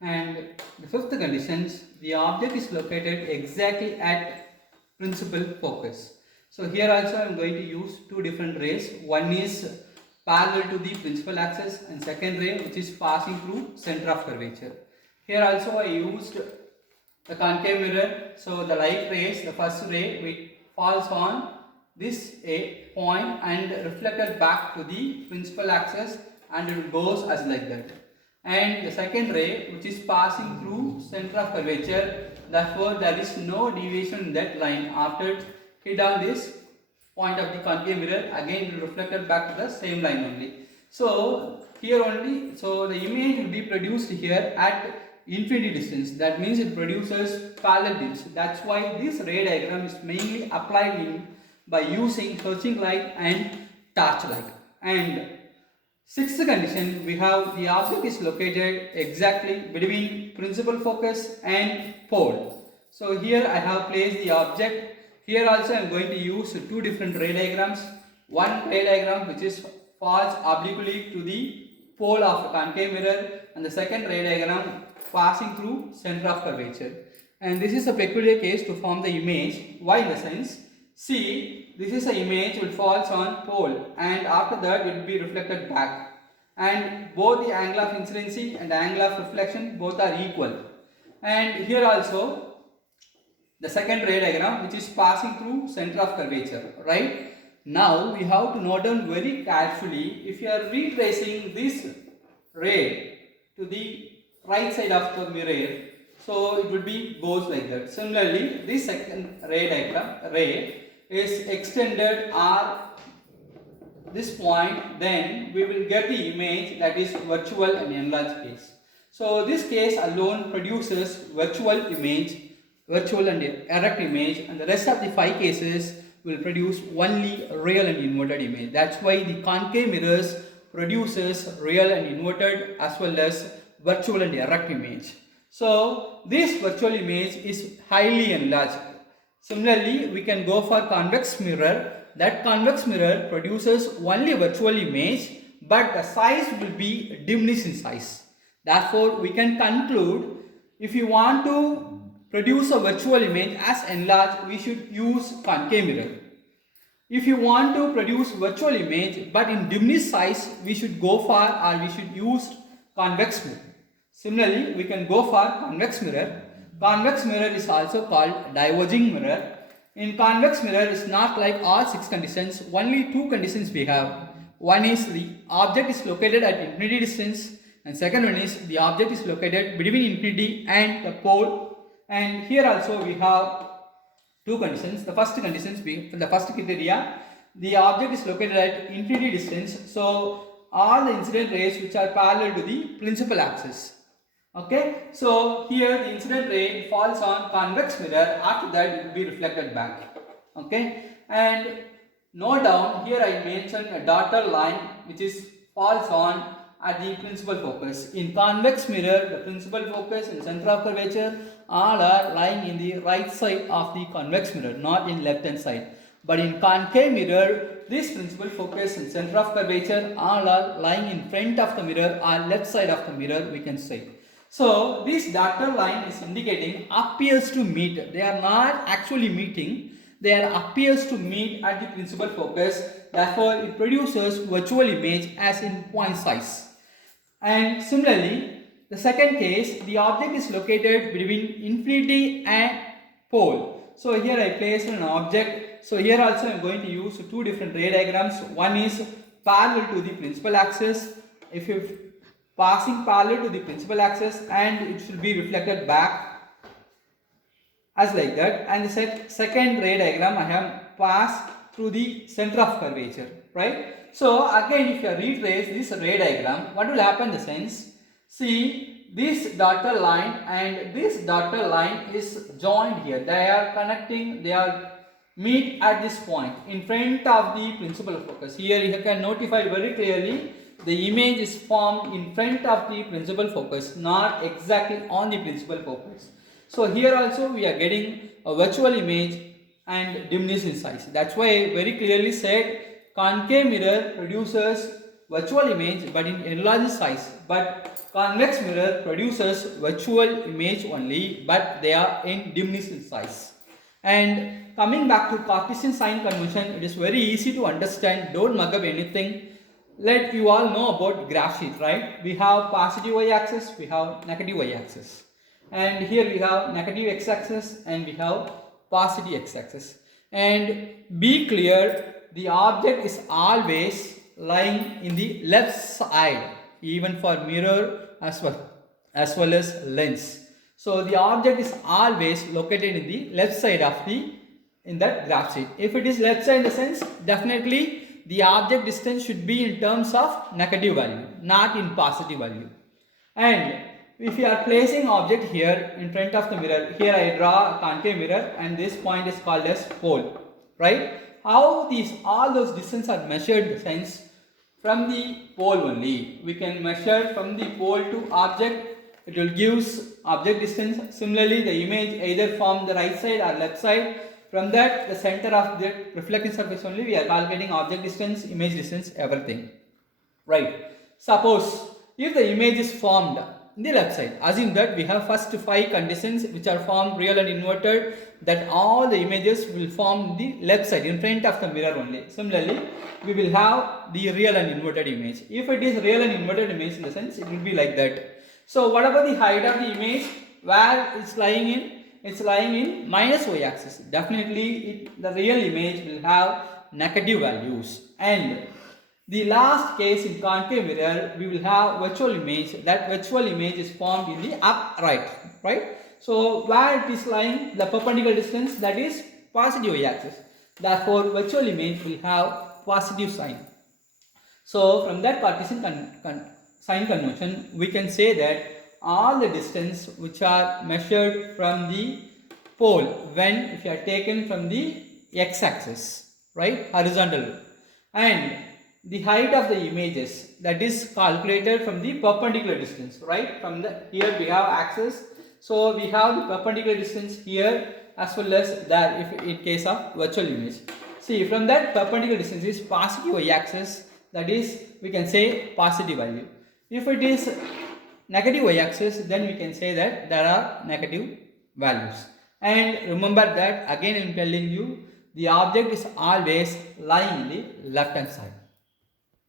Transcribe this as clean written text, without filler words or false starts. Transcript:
And the fifth condition, the object is located exactly at principal focus. So here also I am going to use two different rays. One is parallel to the principal axis and second ray which is passing through center of curvature. Here also I used the concave mirror. So the light rays, the first ray which falls on this a point and reflected back to the principal axis, and it goes as like that. And the second ray which is passing through center of curvature, therefore there is no deviation in that line. After it hit on this point of the concave mirror, again it will reflected back to the same line only. So here only, so the image will be produced here at infinity distance. That means it produces parallel beams. That's why this ray diagram is mainly applied in by using searching light and torchlight. And sixth condition, we have the object is located exactly between principal focus and pole. So here I have placed the object. Here also I am going to use two different ray diagrams. One ray diagram which is falls obliquely to the pole of the concave mirror, and the second ray diagram passing through center of curvature. And this is a peculiar case to form the image. Why? In the sense, see, this is an image which falls on pole and after that it will be reflected back, and both the angle of incidency and angle of reflection both are equal. And here also the second ray diagram which is passing through center of curvature, right? Now we have to note down very carefully. If you are retracing this ray to the right side of the mirror, so it will be goes like that. Similarly, this second ray diagram is extended or this point, then we will get the image that is virtual and enlarged case. So this case alone produces virtual image, virtual and erect image, and the rest of the 5 cases will produce only real and inverted image. That's why the concave mirrors produces real and inverted as well as virtual and erect image. So this virtual image is highly enlarged. Similarly, we can go for convex mirror. That convex mirror produces only virtual image, but the size will be diminished in size. Therefore, we can conclude, if you want to produce a virtual image as enlarged, we should use concave mirror. If you want to produce virtual image but in diminished size, we should go for or we should use convex mirror. Similarly, we can go for convex mirror. Convex mirror is also called diverging mirror. In convex mirror, it's not like all 6 conditions, only 2 conditions we have. One is the object is located at infinity distance, and second one is the object is located between infinity and the pole. And here also we have 2 conditions. The first conditions being, the first criteria, the object is located at infinity distance, so all the incident rays which are parallel to the principal axis. Okay, so here the incident ray falls on convex mirror, after that it will be reflected back. Okay, and note down here I mentioned a dotted line which is falls on at the principal focus. In convex mirror, the principal focus and center of curvature all are lying in the right side of the convex mirror, not in left hand side. But in concave mirror, this principal focus and center of curvature all are lying in front of the mirror or left side of the mirror, we can say. So this dotted line is indicating appears to meet. They are not actually meeting. They are appears to meet at the principal focus. Therefore, it produces virtual image as in point size. And similarly, the second case, the object is located between infinity and pole. So here I placed an object. So here also I am going to use 2 different ray diagrams. One is parallel to the principal axis. If you passing parallel to the principal axis, and it should be reflected back as like that. And the second ray diagram I have passed through the center of curvature, right? So again, if you retrace this ray diagram, what will happen in the sense, see this dotted line and this dotted line is joined here. They are connecting, they are meet at this point in front of the principal focus. Here you can notify very clearly the image is formed in front of the principal focus, not exactly on the principal focus. So here also we are getting a virtual image and diminished in size. That's why I very clearly said concave mirror produces virtual image but in enlarged size, but convex mirror produces virtual image only but they are in diminished size. And coming back to Cartesian sign convention, it is very easy to understand, don't mug up anything. Let you all know about graph sheet, right? We have positive y-axis, we have negative y-axis, and here we have negative x-axis and we have positive x-axis. And be clear, the object is always lying in the left side, even for mirror as well as lens. So the object is always located in the left side of the in that graph sheet. If it is left side in the sense, definitely the object distance should be in terms of negative value, not in positive value. And if you are placing object here in front of the mirror, here I draw a concave mirror and this point is called as pole, right? How these all those distances are measured in the sense, from the pole only. We can measure from the pole to object, it will give object distance. Similarly, the image either from the right side or left side. From that, the center of the reflecting surface only, we are calculating object distance, image distance, everything. Right. Suppose if the image is formed in the left side, assume that we have first 5 conditions which are formed real and inverted, that all the images will form the left side in front of the mirror only. Similarly, we will have the real and inverted image. If it is real and inverted image in the sense, it will be like that. So whatever the height of the image, where it's lying in, it's lying in minus y-axis. Definitely the real image will have negative values. And the last case in concave mirror, we will have virtual image. That virtual image is formed in the upright, right? So where it is lying, the perpendicular distance, that is positive y-axis. Therefore, virtual image will have positive sign. So from that Cartesian sign convention, we can say that all the distance which are measured from the pole, when if you are taken from the x-axis, right, horizontal, and the height of the images, that is calculated from the perpendicular distance, right? From the here we have axis, so we have the perpendicular distance here as well as there, if in case of virtual image. See, from that perpendicular distance is positive y-axis, that is we can say positive value. If it is negative y-axis, then we can say that there are negative values. And remember that again I am telling you, the object is always lying in the left hand side.